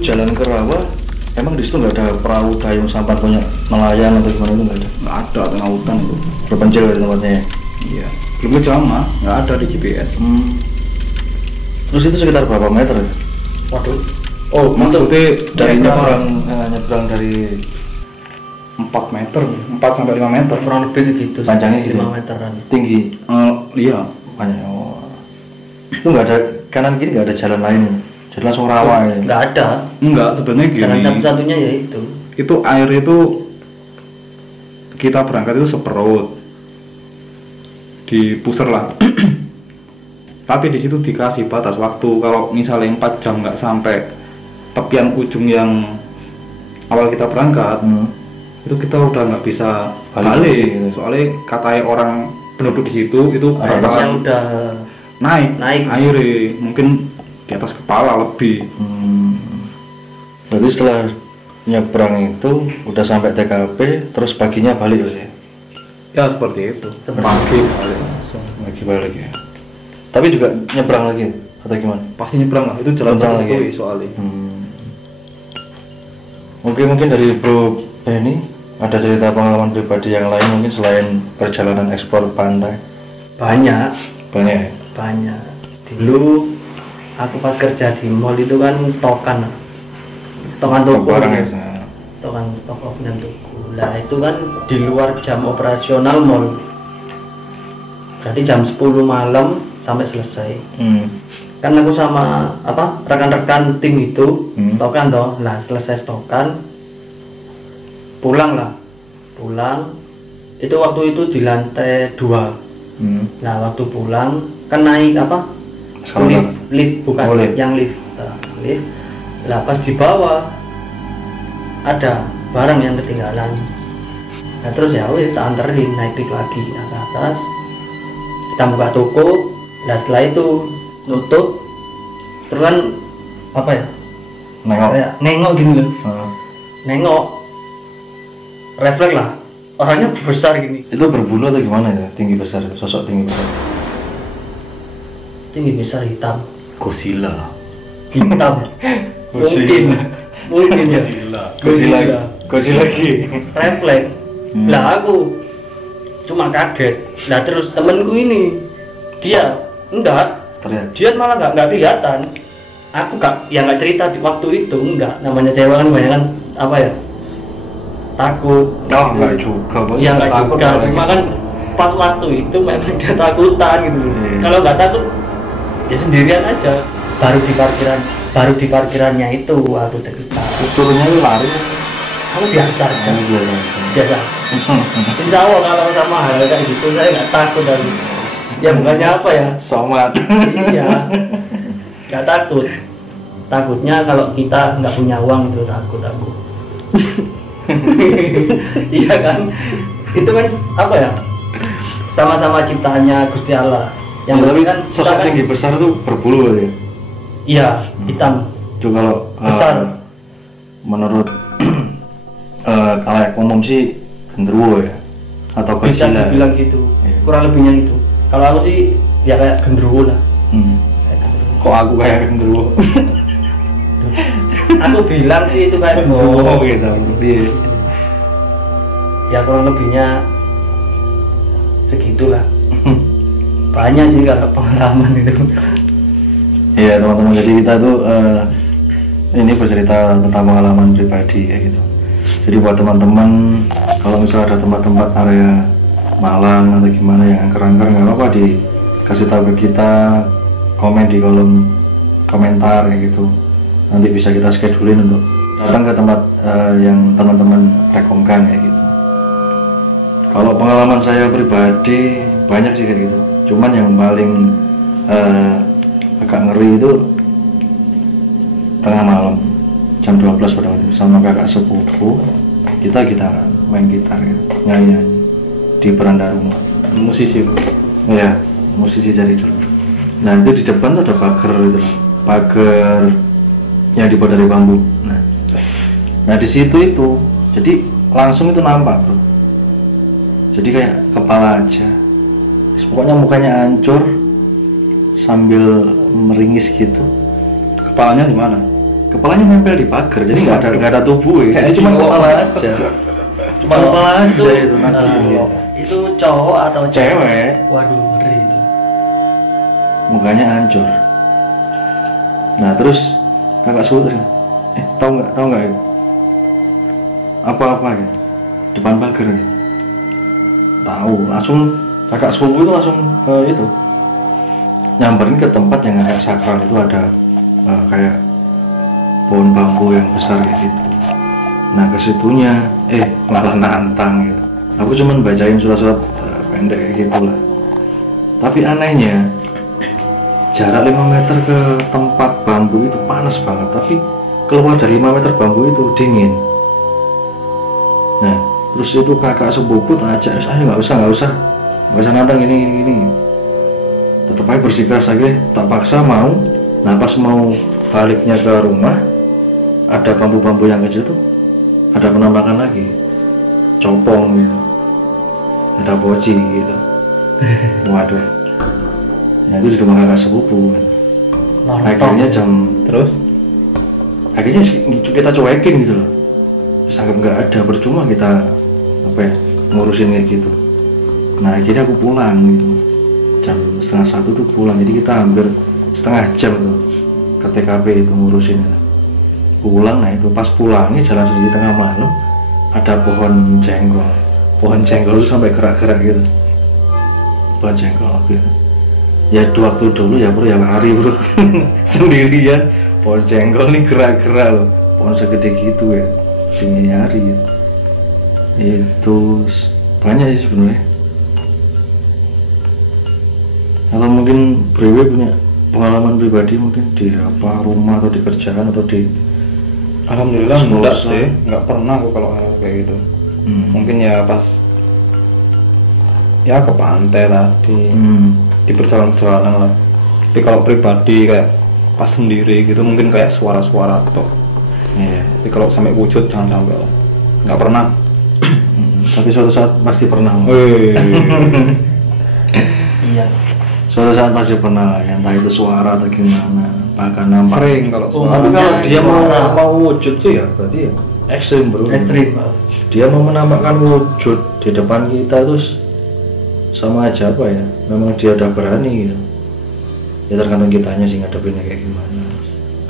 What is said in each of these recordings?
Jalan ke rawa, emang di situ nggak ada perahu dayung sampan punya nelayan atau gimana itu nggak ada? Nggak ada tengah hutan itu. Terpencil di tempatnya ya? Iya. Belum jama, nggak ada di GPS. Terus itu sekitar berapa meter ya? Waduh. Oh, maksudnya dari nyebrang dari 4 meter, 4 sampai 5 meter. Kurang lebih segitu. Panjangnya gitu? 5 meteran. Tinggi? Iya. Banyak. Oh. Itu nggak ada kanan kiri, nggak ada jalan lain, jadi langsung rawa ya? Nggak ada. Enggak, sebenarnya gini. Jalan satu-satunya ya itu. Itu air itu kita berangkat itu seperut di pusar lah. Tapi di situ dikasih batas waktu, kalau misalnya 4 jam nggak sampai tepian ujung yang awal kita berangkat, itu kita udah nggak bisa balik gitu. Soalnya katanya orang penduduk di situ itu Airnya udah naik airnya mungkin di atas kepala lebih. Berarti setelah nyebrang itu udah sampai TKP, terus paginya balik ya? Ya seperti itu. Pagi balik langsung. Pagi balik ya. Tapi juga nyebrang lagi atau gimana? Pasti nyebrang lah, itu jalan Nyebrang satu lagi. soalnya. Mungkin dari Bro ini ada cerita pengalaman pribadi yang lain mungkin selain perjalanan eksplor pantai? banyak. Banyak ya? Banyak. Dulu aku pas kerja di mall itu kan stokan Stok toko. barang ya? Stok offline toko. Lah itu kan di luar jam operasional mall. Berarti jam 10 malam sampai selesai. Kan aku sama rekan-rekan tim itu stokan toh. Nah selesai stokan pulang itu waktu itu di lantai 2. Nah waktu pulang kan naik lift bukan lift. yang lift lah pas di bawah ada barang yang ketinggalan. Nah terus ya wis tak anterin naik lift lagi ke atas, kita buka toko. Nah setelah itu nutup terus kan nengok gini loh. Nengok refleks lah, orangnya besar gini. Itu berbulu atau gimana ya? Tinggi besar, sosok tinggi besar? Tinggi besar hitam. Godzilla. Hitam. mungkin ya. Godzilla lagi. Refleks. Lah aku cuma kaget. Lah terus temenku ini dia enggak. Terlihat. Dia malah nggak kelihatan. Aku nggak cerita di waktu itu enggak. Namanya cewek kan banyak kan takut. Oh enggak juga. Ya enggak juga. Cuma kan pas waktu itu memang dia takutan gitu. Kalau nggak takut ya sendirian aja. Baru di parkirannya itu aku cerita. Turunnya itu lari. Aku biasa aja. Biasa. Insya Allah kalau sama hal kayak gitu saya nggak takut dan ya bukannya apa ya. Somat. Iya. Nggak takut. Takutnya kalau kita nggak punya uang itu takut aku. Iya kan? Itu kan sama-sama ciptaannya Gusti Allah. Yang tapi kan sosok tinggi besar tuh berbulu ya? Iya, hitam. Itu kalau Besar. Menurut kalayak umum sih genderuwo ya? Atau Bisa Godzilla? dibilang gitu. Iya. Kurang lebihnya gitu. Kalau aku sih ya kayak genderuwo lah. Kayak genderuwo. Kok aku kayak genderuwo? Aku bilang sih itu kayak genderuwo. Oh gitu. Iya. Ya kurang lebihnya segitulah. Banyak sih kalau pengalaman itu. Iya teman-teman, jadi kita tuh ini bercerita tentang pengalaman pribadi kayak gitu. Jadi buat teman-teman kalau misalnya ada tempat-tempat area Malang atau gimana yang angker-angker, nggak apa-apa dikasih tahu ke kita, komen di kolom komentar kayak gitu. Nanti bisa kita schedulein untuk datang ke tempat yang teman-teman rekomkan kayak gitu. Kalau pengalaman saya pribadi banyak sih kayak gitu. Cuman yang paling agak ngeri itu tengah malam jam 12 pada waktu itu sama kakak sepupu kita gitaran, main gitar gitu, nyanyi di beranda rumah. Musisi bu. Iya, musisi jadi dulu. Nah itu di depan tuh ada pagar itu, pagar yang dibuat dari bambu. Nah di situ itu, jadi langsung itu nampak bro. Jadi kayak kepala aja. Pokoknya mukanya hancur sambil meringis gitu. Kepalanya di mana? kepalanya nempel di pagar, jadi nggak ada tubuh ya. Jadi cuma kepala aja. Cuma kepala aja itu nanti. Itu cowok atau Cewek. Waduh, ngeri itu. Mukanya hancur. Nah terus kakak sepupu, tahu nggak itu? Apa gitu? Depan pagar gitu. Tahu, langsung kakak sepupu itu langsung itu nyamperin ke tempat yang agak sakral itu ada kayak pohon bambu yang besar kayak gitu. Nah kesitunya malah nantang gitu. Aku cuman bacain surat-surat pendek kayak gitulah. Tapi anehnya jarak 5 meter ke tempat bambu itu panas banget, tapi keluar dari 5 meter bambu itu dingin. Nah terus itu kakak sepupu tak ajak, nggak usah nantang ini. Tetap aja bersikeras aja, tak paksa mau. Nah pas mau baliknya ke rumah, ada bambu-bambu yang kecil tuh ada penampakan lagi, copong gitu, ada boci gitu. Waduh. Nah itu di rumah kakak sepupu. Akhirnya akhirnya kita cuekin gitu loh. Terus anggap nggak ada, percuma kita ngurusin kayak gitu. Nah akhirnya aku pulang gitu. Jam 12:30 tuh pulang, jadi kita hampir setengah jam tuh ke TKP itu ngurusin. Pulang, nah itu pas pulangnya jalan sendiri tengah malam ada pohon jengkol itu sampai gerak-gerak gitu. Pohon jengkol gitu. Ya waktu dulu ya bro, ya lari bro. Sendirian pohon jengkol nih gerak-gerak loh, pohon segede gitu ya, nyari gitu. Itu banyak sih sebenarnya. Atau mungkin Brewe punya pengalaman pribadi mungkin di rumah atau di kerjaan atau di alhamdulillah enggak sih, nggak pernah aku kalau hal kayak gitu. Mungkin ya pas ya ke pantai tadi, di perjalanan lah. Tapi kalau pribadi kayak pas sendiri gitu mungkin kayak suara-suara atau tapi kalau sampai wujud jangan sampai lah, nggak pernah. Tapi suatu saat pasti pernah. Iya. Suatu saat pasti pernah, entah itu suara atau gimana, bahkan nampak. Sering kalau suara. Tapi kalau dia mau wujud tuh ya berarti ya ekstrim bro. Ekstrim. Dia mau menampakkan wujud di depan kita terus sama aja apa ya? Memang dia udah berani gitu. Ya tergantung kitanya sih ngadepinnya kayak gimana.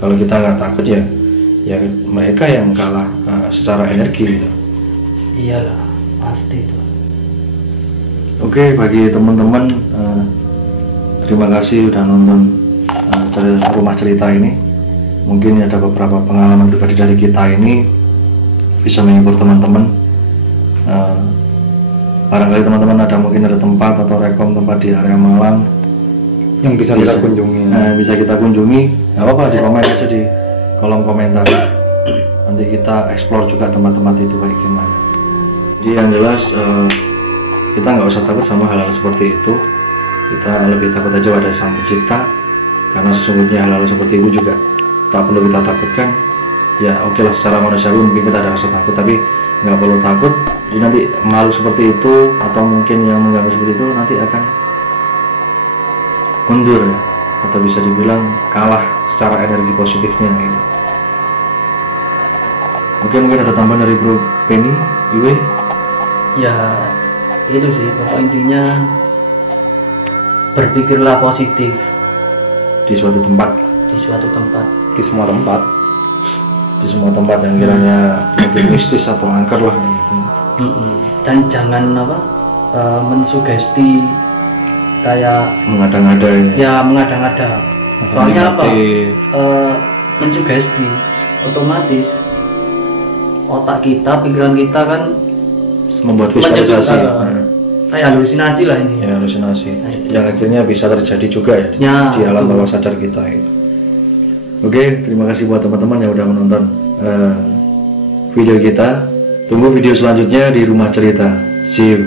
Kalau kita nggak takut ya mereka yang kalah secara energi gitu. Iyalah, pasti itu. Oke, bagi teman-teman terima kasih udah nonton rumah cerita ini. Mungkin ada beberapa pengalaman pribadi dari kita ini bisa menghibur teman-teman. Barangkali teman-teman ada tempat atau rekom tempat di area Malang yang bisa kita kunjungi. Bisa kita kunjungi. Nggak apa-apa, di komen aja di kolom komentar. Nanti kita explore juga tempat-tempat itu kayak gimana. Jadi yang jelas kita nggak usah takut sama hal-hal seperti itu. Kita lebih takut aja pada Sang Pencipta, karena sesungguhnya hal-hal seperti itu juga tak perlu kita takutkan. Ya oke lah, secara manusiawi mungkin kita ada rasa takut, tapi nggak perlu takut. Jadi nanti makhluk seperti itu atau mungkin yang mengganggu seperti itu nanti akan mundur ya, atau bisa dibilang kalah secara energi positifnya gitu. Oke, mungkin ada tambahan dari Bro Penny, Iwe? Ya itu sih, pokok intinya berpikirlah positif di suatu tempat, di semua tempat yang kiranya mungkin mistis atau angker lah gitu. Dan jangan mensugesti kayak mengada-ngada ya mengada-ngada. Soalnya mensugesti otomatis otak kita, pikiran kita kan membuat visualisasi kayak halusinasi lah ini. Ya, halusinasi. Yang akhirnya bisa terjadi juga ya di alam bawah sadar kita itu. Oke, terima kasih buat teman-teman yang udah menonton video kita. Tunggu video selanjutnya di Rumah Cerita. See you.